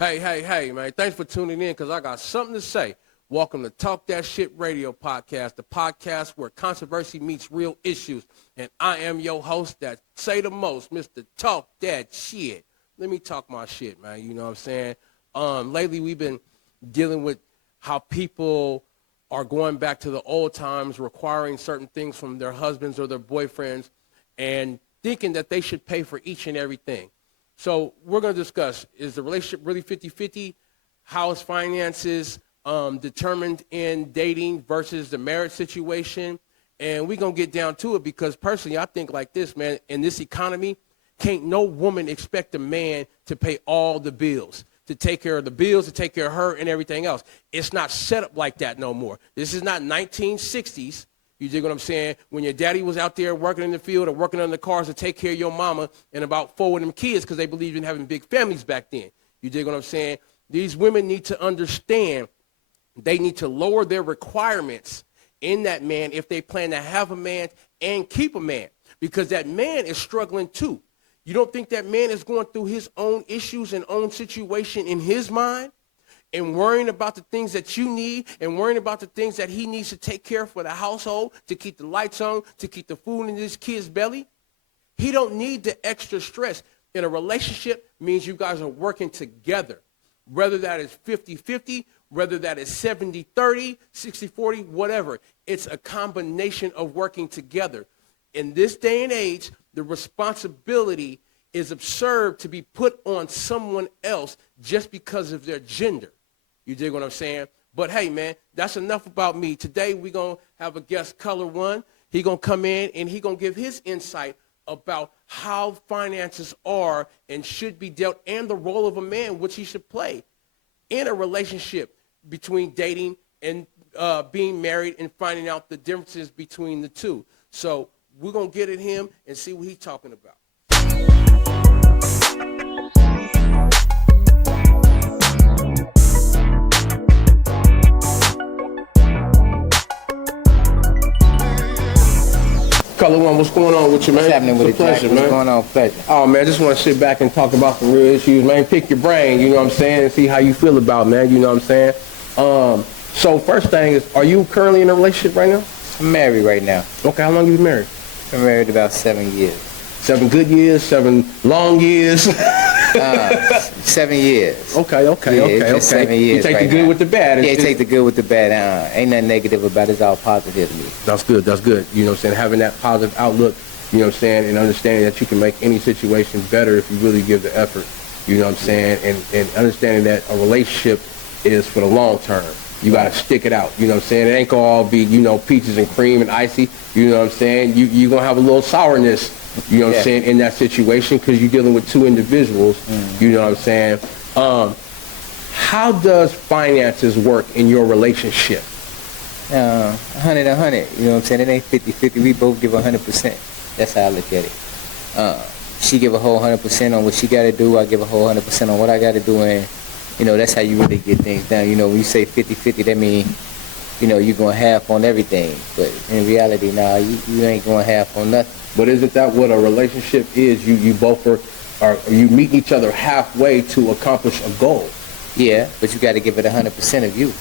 Hey, man. Thanks for tuning in because I got something to say. Welcome to Talk That Shit Radio Podcast, the podcast where controversy meets real issues. And I am your host that say the most, Mr. Talk That Shit. Let me talk my shit, man. You know what I'm saying? Lately, we've been dealing with how people are going back to the old times, requiring certain things from their husbands or their boyfriends, and thinking that they should pay for each and everything. So we're going to discuss, is the relationship really 50-50? How is finances determined in dating versus the marriage situation? And we're going to get down to it because personally, I think like this, man, in this economy, can't no woman expect a man to pay all the bills, to take care of the bills, to take care of her and everything else. It's not set up like that no more. This is not 1960s. You dig what I'm saying? When your daddy was out there working in the field or working on the cars to take care of your mama and about 4 of them kids because they believed in having big families back then. You dig what I'm saying? These women need to understand they need to lower their requirements in that man if they plan to have a man and keep a man because that man is struggling too. You don't think that man is going through his own issues and own situation in his mind? And worrying about the things that you need and worrying about the things that he needs to take care of for the household, to keep the lights on, to keep the food in his kid's belly. He don't need the extra stress. In a relationship means you guys are working together, whether that is 50-50, whether that is 70-30, 60-40, whatever. It's a combination of working together. In this day and age, the responsibility is absurd to be put on someone else just because of their gender. You dig what I'm saying? But hey, man, that's enough about me. Today we're going to have a guest, Color One. He's going to come in and he's going to give his insight about how finances are and should be dealt and the role of a man, which he should play in a relationship between dating and being married and finding out the differences between the two. So we're going to get at him and see what he's talking about. Color One, what's going on with you, man? What's happening with it's a pleasure, man. What's going on? Pleasure. Oh, man, I just want to sit back and talk about the real issues, man. Pick your brain, you know what I'm saying, and see how you feel about it, man, you know what I'm saying? So first thing is, are you currently in a relationship right now? I'm married right now. Okay, how long have you been married? I'm married about 7 years. 7 good years, 7 long years? 7 years. Okay. 7 years. You take right the good now. with the bad. Yeah, take the good with the bad. Ain't nothing negative about it. It's all positive to me. That's good. You know what I'm saying? Having that positive outlook, you know what I'm saying, and understanding that you can make any situation better if you really give the effort. You know what I'm saying? And understanding that a relationship is for the long term. You got to stick it out. You know what I'm saying? It ain't going to all be, you know, peaches and cream and icy. You know what I'm saying? You're going to have a little sourness, you know what I'm saying, in that situation because you're dealing with two individuals. You know what I'm saying? How does finances work in your relationship? 100, 100. You know what I'm saying? It ain't 50-50. We both give 100%. That's how I look at it. She give a whole 100% on what she got to do. I give a whole 100% on what I got to do. And, you know, that's how you really get things done. You know, when you say 50-50, that means, you know, you're going half on everything. But in reality, now, you ain't going half on nothing. But isn't that what a relationship is? You both are you meet each other halfway to accomplish a goal. Yeah, but you got to give it 100% of you.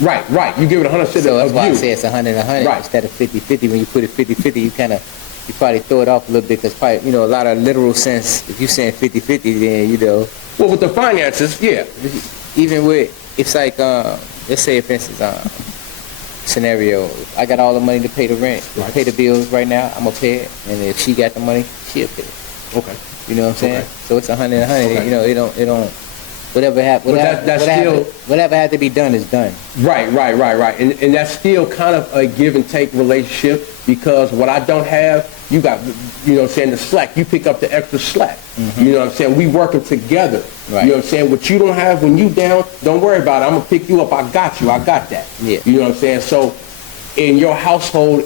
Right. You give it 100% of you. So that's why I say it's 100, 100 right. Instead of 50-50. When you put it 50-50, you probably throw it off a little bit because probably, you know, a lot of literal sense. If you're saying 50-50, then, you know. Well, with the finances, yeah. Even with, it's like, let's say, for instance, scenario, I got all the money to pay the rent, to pay the bills right now, I'm going to pay it. And if she got the money, she'll pay it. Okay. You know what I'm saying? Okay. So it's 100, 100. Okay. You know, it don't, whatever had to be done is done. Right. And that's still kind of a give and take relationship because what I don't have, you got, you know what I'm saying, the slack. You pick up the extra slack. Mm-hmm. You know what I'm saying? We working together. Right. You know what I'm saying? What you don't have when you down, don't worry about it. I'm going to pick you up. I got you. I got that. Yeah. You know what I'm saying? So in your household,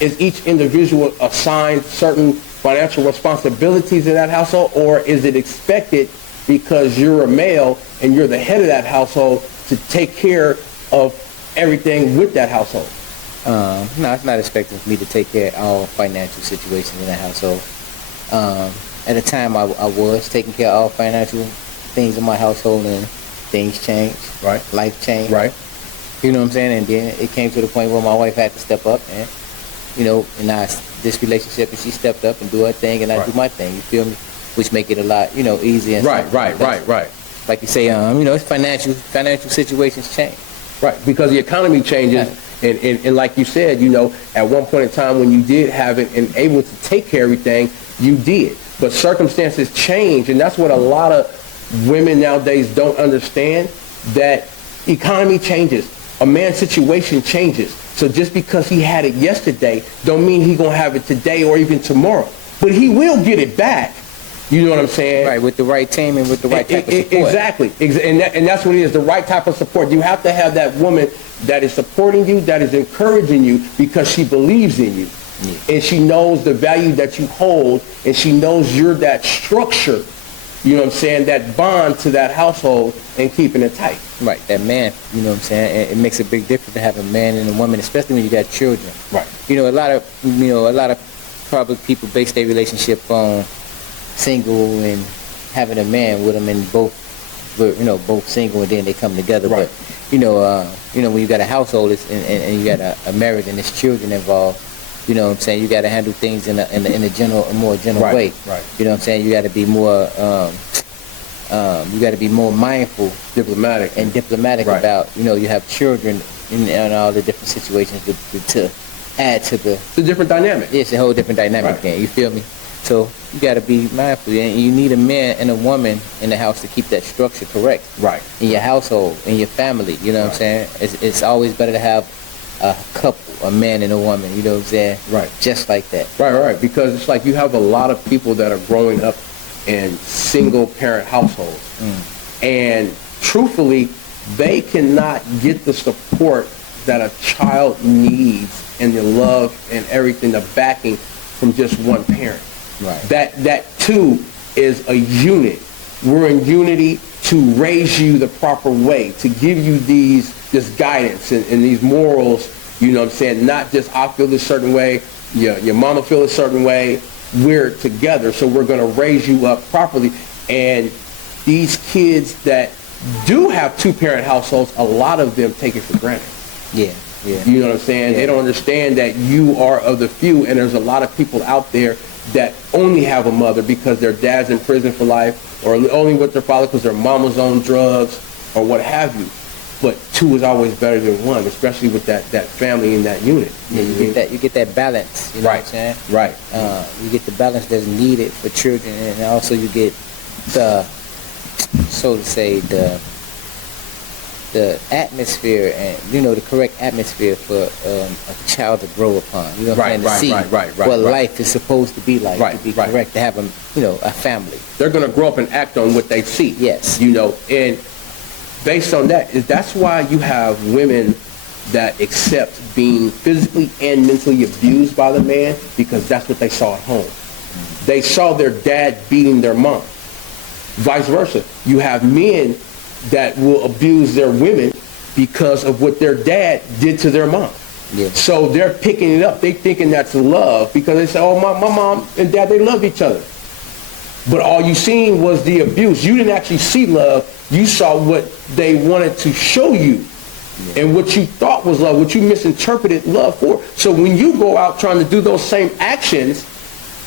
is each individual assigned certain financial responsibilities in that household, or is it expected because you're a male and you're the head of that household to take care of everything with that household? No, it's not expecting me to take care of all financial situations in the household. At the time, I was taking care of all financial things in my household, and things changed. Right. Life changed. Right. You know what I'm saying? And then it came to the point where my wife had to step up, and this relationship, and she stepped up and do her thing, and I do my thing. You feel me? Which make it a lot, easier. And Right. Like you say, it's financial situations change. Right, because the economy changes, and like you said, at one point in time when you did have it and able to take care of everything, you did. But circumstances change, and that's what a lot of women nowadays don't understand, that economy changes. A man's situation changes. So just because he had it yesterday don't mean he's going to have it today or even tomorrow. But he will get it back. You know what I'm saying? Right, with the right team and with the right type of support. Exactly. And that's what it is, the right type of support. You have to have that woman that is supporting you, that is encouraging you because she believes in you. Yeah. And she knows the value that you hold, and she knows you're that structure, you know what I'm saying, that bond to that household and keeping it tight. Right, that man, you know what I'm saying? It makes a big difference to have a man and a woman, especially when you got children. Right. A lot of probably people base their relationship on single and having a man with them, and both single, and then they come together. Right. But when you got a household and you got a marriage and there's children involved, you know what I'm saying, you got to handle things in a more general way. Right. You know what I'm saying? You got to be more mindful, diplomatic right. About you have children in all the different situations to add to the. It's a different dynamic. Yeah, it's a whole different dynamic. Right. You feel me? So you got to be mindful, and you need a man and a woman in the house to keep that structure correct. Right. In your household, in your family, you know what I'm saying? It's always better to have a couple, a man and a woman, you know what I'm saying? Right. Just like that. Right. Because it's like you have a lot of people that are growing up in single parent households. And truthfully, they cannot get the support that a child needs, and the love and everything, the backing from just one parent. Right. That too is a unit. We're in unity to raise you the proper way, to give you this guidance and these morals, you know what I'm saying? Not just I feel this certain way, your mama feel a certain way. We're together, so we're going to raise you up properly. And these kids that do have two-parent households, a lot of them take it for granted. Yeah. You know what I'm saying? Yeah. They don't understand that you are of the few, and there's a lot of people out there that only have a mother because their dad's in prison for life, or only with their father because their mama's on drugs, or what have you. But two is always better than one, especially with that family and that unit. Yeah, you get that balance. You know what I'm saying? Right. You get the balance that's needed for children, and also you get the, so to say, the atmosphere, and the correct atmosphere for a child to grow upon. You know what I'm saying? To see what life is supposed to be like. To be correct, to have a family. They're going to grow up and act on what they see. Yes. And based on that's why you have women that accept being physically and mentally abused by the man, because that's what they saw at home. They saw their dad beating their mom. Vice versa. You have men that will abuse their women because of what their dad did to their mom. Yeah. So they're picking it up. They thinking that's love because they say, oh, my mom and dad, they love each other. But all you seen was the abuse. You didn't actually see love. You saw what they wanted to show you. Yeah. And what you thought was love, what you misinterpreted love for. So when you go out trying to do those same actions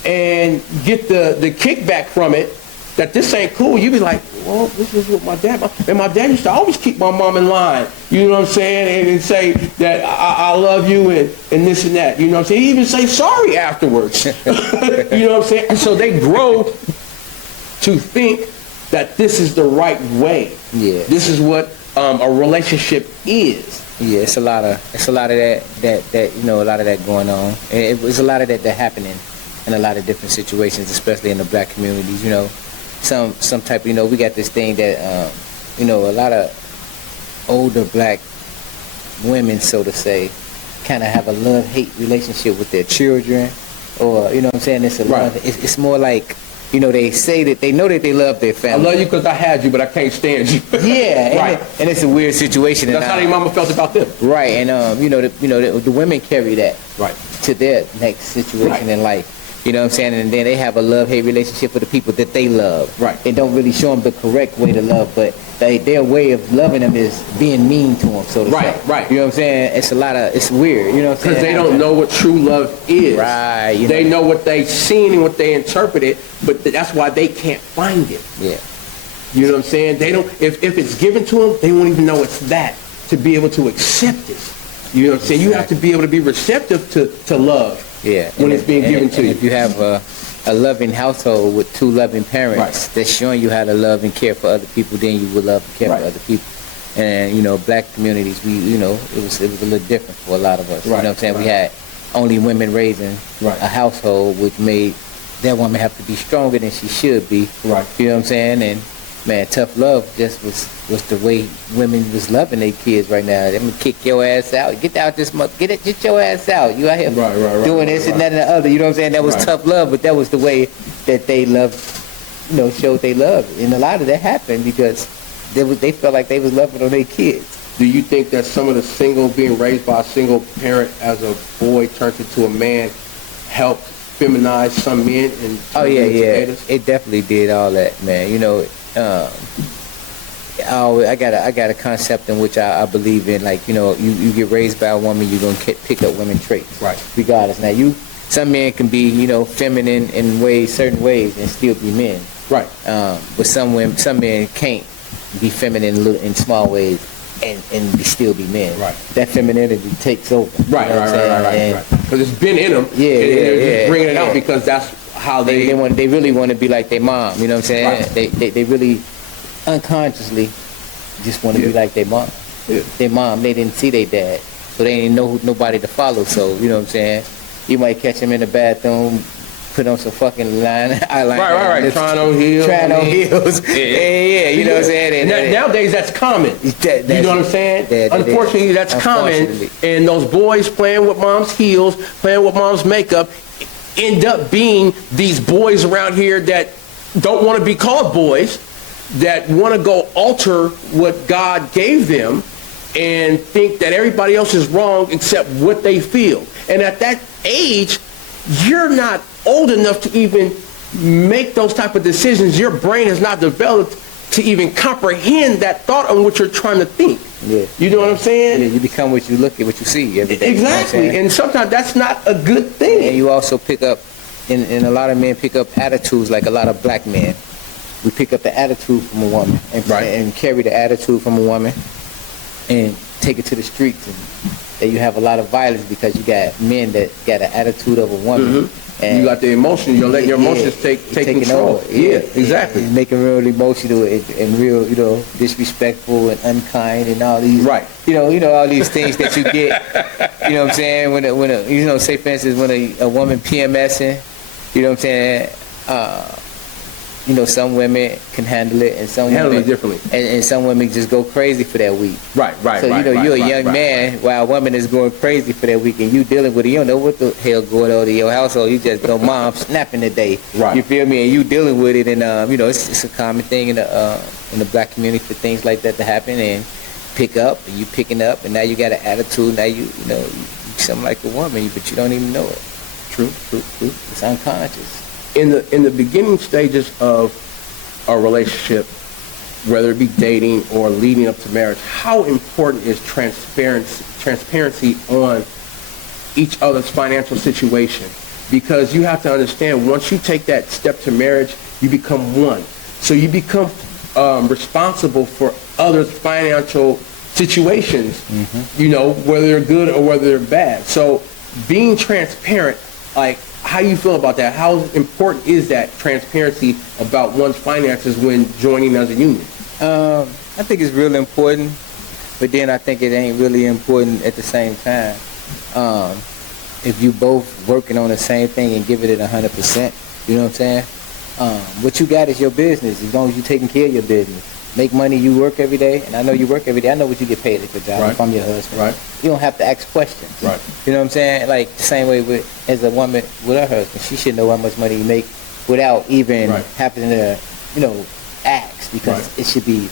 and get the kickback from it, that this ain't cool, you be like, well, this is what my dad, and my dad used to always keep my mom in line, you know what I'm saying, and say that I love you and this and that, you know what I'm saying, he even say sorry afterwards, you know what I'm saying, and so they grow to think that this is the right way. Yeah. This is what a relationship is. Yeah, it's a lot of that a lot of that going on. It was a lot of that happening in a lot of different situations, especially in the black communities, some type, we got this thing that, a lot of older black women, so to say, kind of have a love-hate relationship with their children, or, you know what I'm saying, it's a love, it's more like, they say that they know that they love their family. I love you because I had you, but I can't stand you. Yeah, and it's a weird situation. That's how their mama felt about them. Right, and, the women carry that right to their next situation in life. You know what I'm saying? And then they have a love-hate relationship with the people that they love. Right. They don't really show them the correct way to love, but their way of loving them is being mean to them, so to say. Right. You know what I'm saying? It's weird, you know what I'm saying? Because they don't know what true love is. Right. They know what they seen and what they interpreted, but that's why they can't find it. Yeah. You know what I'm saying? They don't. If it's given to them, they won't even know it's that to be able to accept it. You know what I'm saying? You have to be able to be receptive to love. Yeah. When it's being given to you. If you have a loving household with two loving parents that's showing you how to love and care for other people, then you will love and care for other people. And, you know, black communities, it was a little different for a lot of us. You know what I'm saying? We had only women raising a household, which made that woman have to be stronger than she should be. Right. You know what I'm saying? And, man, tough love just was the way women was loving their kids right now. They're gonna kick your ass out. Get out this month. Get your ass out. You out here doing this and that and the other. You know what I'm saying? That was tough love, but that was the way that they loved, you know, showed they love. And a lot of that happened because they felt like they was loving on their kids. Do you think that some of the being raised by a single parent as a boy turns into a man helped feminize some men? And oh yeah, it definitely did all that, man. You know. I got a concept in which I believe in, like, you know, you get raised by a woman, you're gonna pick up women traits, regardless. Now, some men can be, you know, feminine in certain ways and still be men, but some men can't be feminine in small ways and still be men. That femininity takes over. Right. Because it's been in them. They're just bringing it out because that's how they really want to be like their mom. You know what I'm saying? They really unconsciously just want to be like their mom. Their mom, they didn't see their dad, so they didn't know nobody to follow. So, you know what I'm saying? You might catch them in the bathroom, put on some fucking eyeliner. Right. Trying on heels. Yeah, you know what I'm saying? And nowadays, that's common. You know what I'm saying? Unfortunately, that's common. And those boys playing with mom's heels, playing with mom's makeup, end up being these boys around here that don't want to be called boys, that want to go alter what God gave them and think that everybody else is wrong except what they feel. And at that age, you're not old enough to even make those type of decisions. Your brain has not developed to even comprehend that thought on what you're trying to think. Yeah. You know what I'm saying? Yeah, you become what you look at, what you see every day. Exactly. You know, and sometimes that's not a good thing. And you also pick up, and a lot of men pick up attitudes like a lot of black men. We pick up the attitude from a woman and carry the attitude from a woman and take it to the streets. And you have a lot of violence because you got men that got an attitude of a woman. And you got the emotion. You're letting your emotions take control. Yeah, exactly. And making real emotional and real, you know, disrespectful and unkind and all these. You know all these things that you get. You know what I'm saying? When you know, say for instance, when a woman PMSing, you know what I'm saying? You know, some women can handle it, and some women differently, and some women just go crazy for that week. Right. So you know, you're a young man while a woman is going crazy for that week, and you dealing with it. You don't know what the hell going on in your household. You just know mom snapping today. You feel me? And you dealing with it, and you know, it's a common thing in the black community for things like that to happen, and pick up, and you picking up, and now you got an attitude. Now you know you something like a woman, but you don't even know it. True. It's unconscious. In the beginning stages of a relationship, whether it be dating or leading up to marriage, how important is transparency on each other's financial situation? Because you have to understand, once you take that step to marriage, you become one. So you become responsible for others' financial situations, you know, whether they're good or whether they're bad. So being transparent, like, how do you feel about that? How important is that transparency about one's finances when joining as a union? I think it's really important, but then I think it ain't really important at the same time. If you both working on the same thing and giving it 100%, you know what I'm saying? What you got is your business, as long as you're taking care of your business. Make money, you work every day, and I know you work every day. I know what you get paid at your job from your husband. You don't have to ask questions. You know what I'm saying? Like the same way as a woman with her husband, she should know how much money you make without even having to, you know, ask, because it should be,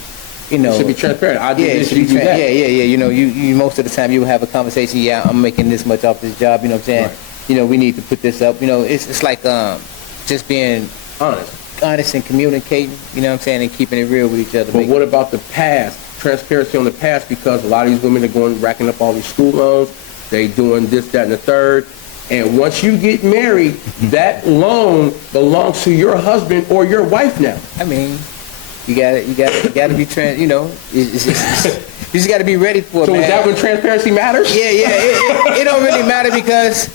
you know, it should be transparent. I do this, you do that. Yeah. You know, you most of the time you have a conversation. Yeah, I'm making this much off this job. You know what I'm saying? we need to put this up. It's like just being honest and communicating, you know what I'm saying, and keeping it real with each other. But what about the past? Transparency on the past, because a lot of these women are racking up all these school loans. They doing this, that, and the third. And once you get married, that loan belongs to your husband or your wife now. I mean, you gotta be you just gotta be ready for it. So man. Is that when transparency matters? Yeah. It don't really matter, because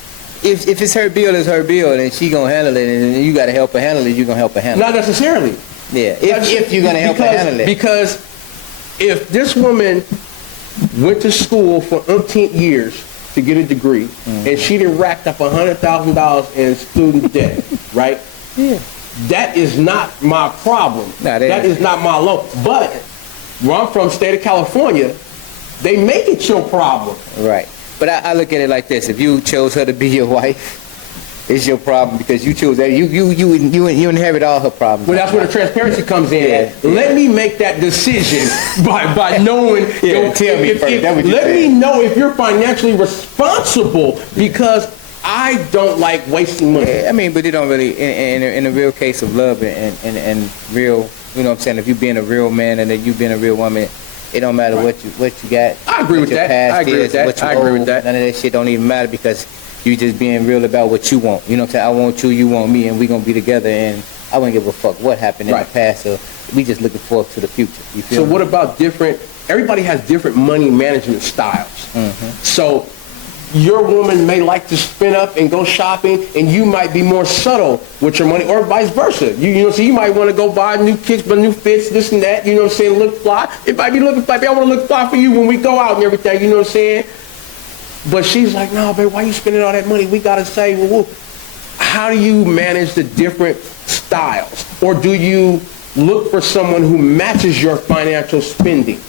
if it's her bill, it's her bill, and she gonna handle it, and you gotta help her handle it. You gonna help her handle it. Not necessarily. Yeah, if you're gonna help her handle it. Because if this woman went to school for umpteen years to get a degree, and she done racked up $100,000 in student debt, right? Yeah. That is not my problem. Nah, that is not my loan. But where I'm from, state of California, they make it your problem. Right. But I look at it like this: if you chose her to be your wife, it's your problem, because you chose that. You inherit all her problems. Well, that's where the transparency comes in. Yeah. Let me make that decision by knowing. Tell me first. Let me know if you're financially responsible, because I don't like wasting money. Yeah, I mean, but it don't really, in a real case of love and real, you know what I'm saying, if you being a real man and you being a real woman, it don't matter what you got. I agree with that. I agree with that. I agree with that. None of that shit don't even matter, because you just being real about what you want. You know what I'm saying? I want you, you want me, and we gonna be together, and I wouldn't give a fuck what happened in the past. So we just looking forward to the future. You feel me? What about everybody has different money management styles. So your woman may like to spin up and go shopping, and you might be more subtle with your money, or vice versa. So you might want to go buy new kicks, but new fits, this and that, you know what I'm saying, look fly. It might be looking fly. I want to look fly for you when we go out and everything, you know what I'm saying? But she's like, no, babe, why you spending all that money? We got to save. Well, how do you manage the different styles? Or do you look for someone who matches your financial spending?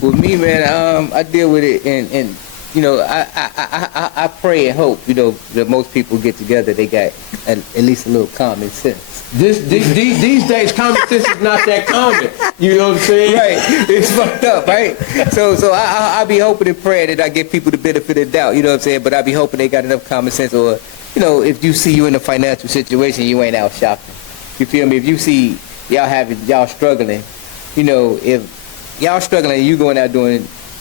With me, man, I deal with it, and I pray and hope, that most people get together, they got at least a little common sense. These days, common sense is not that common. You know what I'm saying? Right. It's fucked up, right? So I be hoping and praying that I give people the benefit of the doubt, you know what I'm saying? But I be hoping they got enough common sense, or, if you see you in a financial situation, you ain't out shopping. You feel me? If you see y'all struggling, if y'all struggling and you going out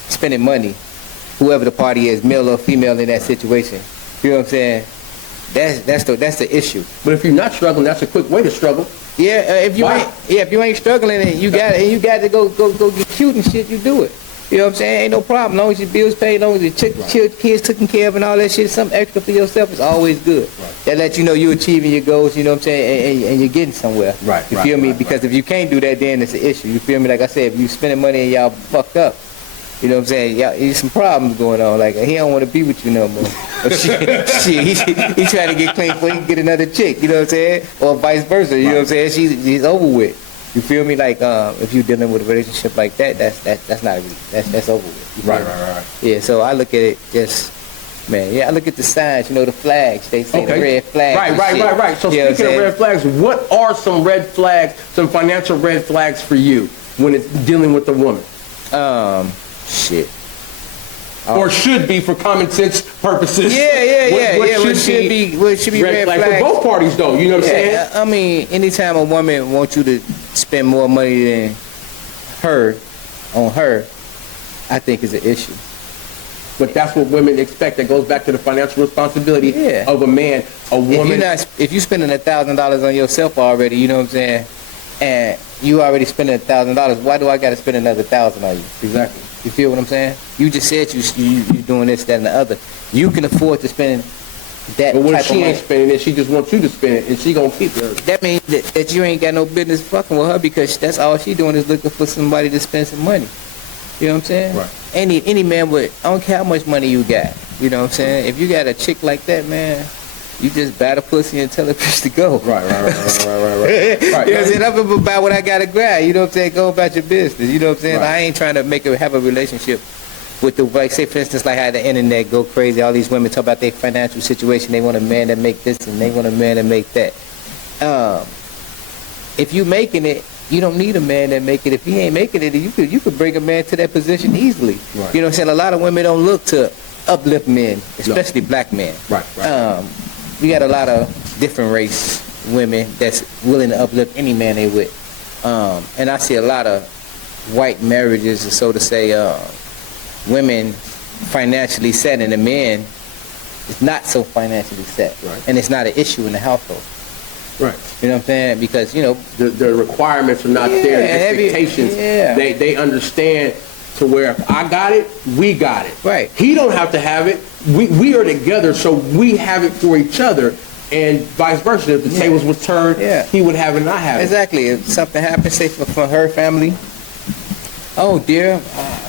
spending money, whoever the party is, male or female in that situation, you know what I'm saying? That's the issue. But if you're not struggling, that's a quick way to struggle. Yeah, if you ain't struggling and you got to go get cute and shit, you do it. You know what I'm saying? Ain't no problem. As long as your bills paid, as long as your kids taken care of and all that shit, something extra for yourself is always good. Right. That lets you know you're achieving your goals, you know what I'm saying, and you're getting somewhere. Right. You feel me? Because if you can't do that, then it's an issue. You feel me? Like I said, if you spending money and y'all fucked up, you know what I'm saying? Yeah, there's some problems going on. Like, he don't want to be with you no more. He trying to get clean before he can get another chick. You know what I'm saying? Or vice versa. You know what I'm saying? She's over with. You feel me? Like, if you're dealing with a relationship like that, that's not really, that's over with. Right. Yeah. So I look at it just, man. Yeah, I look at the signs. The flags. They say the red flags. Right. So speaking of red flags, what are some red flags? Some financial red flags for you when it's dealing with a woman? Shit. Or should be for common sense purposes. Yeah. What should be red flags for both parties, though. You know what I'm saying? I mean, anytime a woman wants you to spend more money than on her, I think is an issue. But that's what women expect. That goes back to the financial responsibility of a man, a woman. If you're spending $1,000 on yourself already, you know what I'm saying, and you already spending $1,000, why do I got to spend another $1,000 on you? Exactly. You feel what I'm saying? You just said you doing this, that, and the other. You can afford to spend that. But what type if she of ain't spending it? She just wants you to spend it, and she gonna keep it. That means that you ain't got no business fucking with her, because that's all she doing is looking for somebody to spend some money. You know what I'm saying? Right. Any man would. I don't care how much money you got. You know what I'm saying? If you got a chick like that, man, you just buy the pussy and tell the bitch to go. Right. Right. You know what I'm saying? I'm about what I got to grab. You know what I'm saying? Go about your business. You know what I'm saying? Right. I ain't trying to have a relationship with like, say, for instance, like how the internet go crazy. All these women talk about their financial situation. They want a man that make this and they want a man that make that. If you making it, you don't need a man that make it. If he ain't making it, you could bring a man to that position easily. Right. You know what I'm saying? A lot of women don't look to uplift men, especially black men. Right. We got a lot of different race women that's willing to uplift any man they with. And I see a lot of white marriages, so to say, women financially set and the man is not so financially set. Right. And it's not an issue in the household. Right. You know what I'm saying? Because, you know, the requirements are not there, the expectations. They understand to where if I got it, we got it. Right. He don't have to have it. We are together, so we have it for each other. And vice versa. If the tables were turned, he would have it and I have it. Exactly. If something happens, say for her family, oh dear,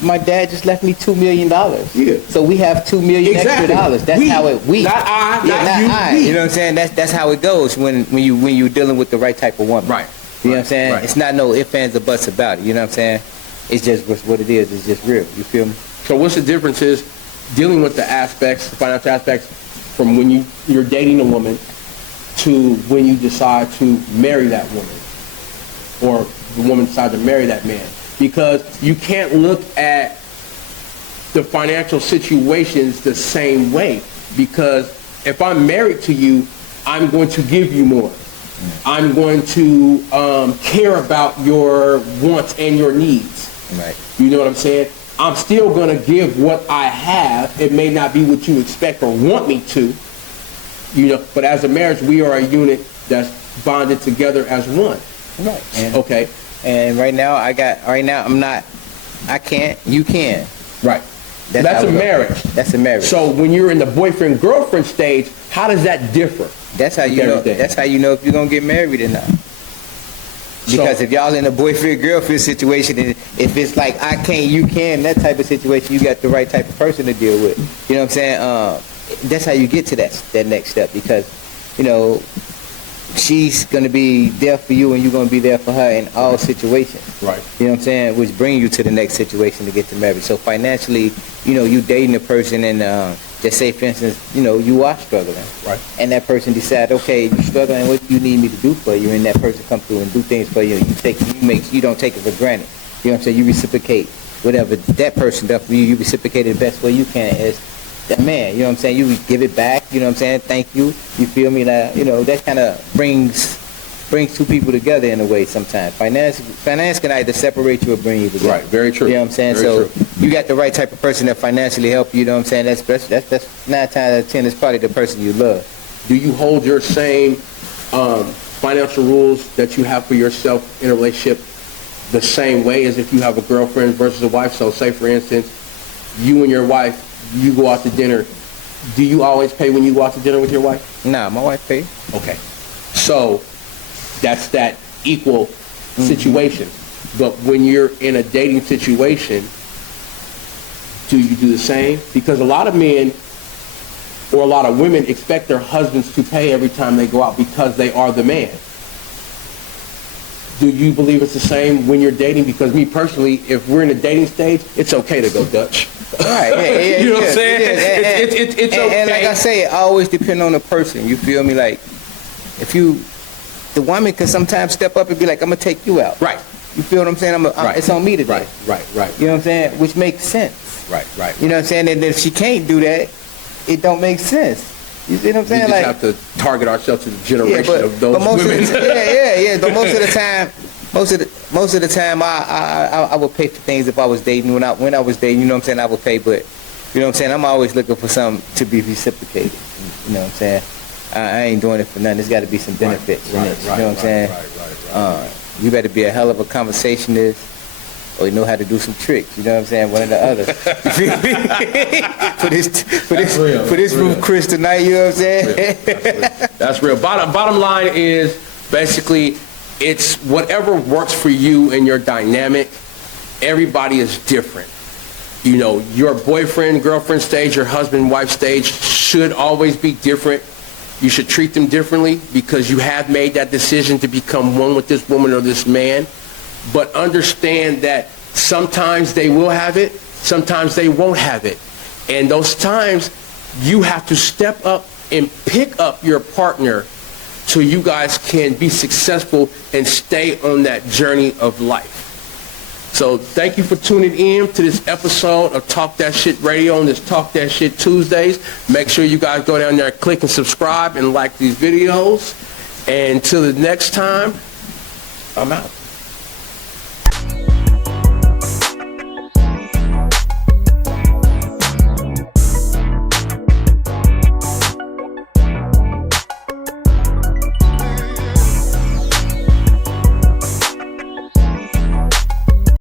my dad just left me $2 million. Yeah. So we have $2 million extra dollars. That's how it Not I, not you. I. You know what I'm saying? That's how it goes when you're dealing with the right type of woman. Right. You know what I'm saying? Right. It's not no ifs, ands, or buts about it. You know what I'm saying? It's just what it is. It's just real. You feel me? So what's the difference is dealing with the financial aspects, from when you're dating a woman to when you decide to marry that woman, or the woman decides to marry that man? Because you can't look at the financial situations the same way. Because if I'm married to you, I'm going to give you more. I'm going to care about your wants and your needs. Right. You know what I'm saying? I'm still going to give what I have. It may not be what you expect or want me to, you know, but as a marriage, we are a unit that's bonded together as one. Right. And, okay. And right now, I can't, you can. Right. That's a marriage. That's a marriage. So when you're in the boyfriend-girlfriend stage, how does that differ? That's how you know. That's how you know if you're gonna get married or not. Because if y'all in a boyfriend-girlfriend situation, and if it's like I can't, you can, that type of situation, you got the right type of person to deal with. You know what I'm saying? That's how you get to that next step. Because, you know, she's gonna be there for you, and you're gonna be there for her in all situations. Right. You know what I'm saying? Which brings you to the next situation to get to marriage. So financially, you know, you dating a person, and just say, for instance, you know, you are struggling. Right. And that person decide, okay, you're struggling, what do you need me to do for you? And that person come through and do things for you. You don't take it for granted. You know what I'm saying? You reciprocate whatever that person does for you. You reciprocate it the best way you can as that man. You know what I'm saying? You give it back. You know what I'm saying? Thank you. You feel me? Like, you know, that kind of brings two people together in a way sometimes. Finance can either separate you or bring you together. Right, very true. You know what I'm saying? Very true. You got the right type of person that financially help you, know what I'm saying? That's 9 times out of 10 is probably the person you love. Do you hold your same financial rules that you have for yourself in a relationship the same way as if you have a girlfriend versus a wife? So say, for instance, you and your wife, you go out to dinner. Do you always pay when you go out to dinner with your wife? Nah, my wife pays. Okay. So that's that equal situation. But when you're in a dating situation, do you do the same? Because a lot of men or a lot of women expect their husbands to pay every time they go out because they are the man. Do you believe it's the same when you're dating? Because me personally, if we're in a dating stage, it's okay to go Dutch. Right. Yeah, you know what I'm saying? It's okay. And like I say, it always depends on the person. You feel me? Like, if the woman can sometimes step up and be like, I'm going to take you out. Right. You feel what I'm saying? It's on me today. Right. You know what I'm saying? Which makes sense. Right. You know what I'm saying? And if she can't do that, it don't make sense. You see what I'm saying? We just have to target ourselves to the generation of those women. But most of the time, I would pay for things if I was dating. When I was dating, you know what I'm saying, I would pay. But you know what I'm saying, I'm always looking for something to be reciprocated. You know what I'm saying? I ain't doing it for nothing. There's got to be some benefits in it. You know what I'm saying? You better be a hell of a conversationist, or you know how to do some tricks. You know what I'm saying? One or the other. for this roof, Chris, tonight. You know what I'm saying? That's real. Bottom line is basically it's whatever works for you and your dynamic. Everybody is different. You know, your boyfriend, girlfriend stage, your husband, wife stage should always be different. You should treat them differently because you have made that decision to become one with this woman or this man. But understand that sometimes they will have it, sometimes they won't have it. And those times, you have to step up and pick up your partner so you guys can be successful and stay on that journey of life. So thank you for tuning in to this episode of Talk That Shit Radio on this Talk That Shit Tuesdays. Make sure you guys go down there, click and subscribe and like these videos. And until the next time, I'm out.